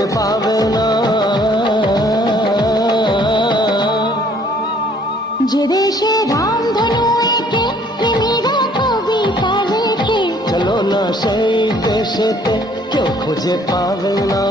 দেখতে পাবে না। যে দেশে রামধনু এঁকে প্রেমীরা কবিতা লেখে, চলো না সেই দেশেতে, কেউ খুঁজে পাবে না।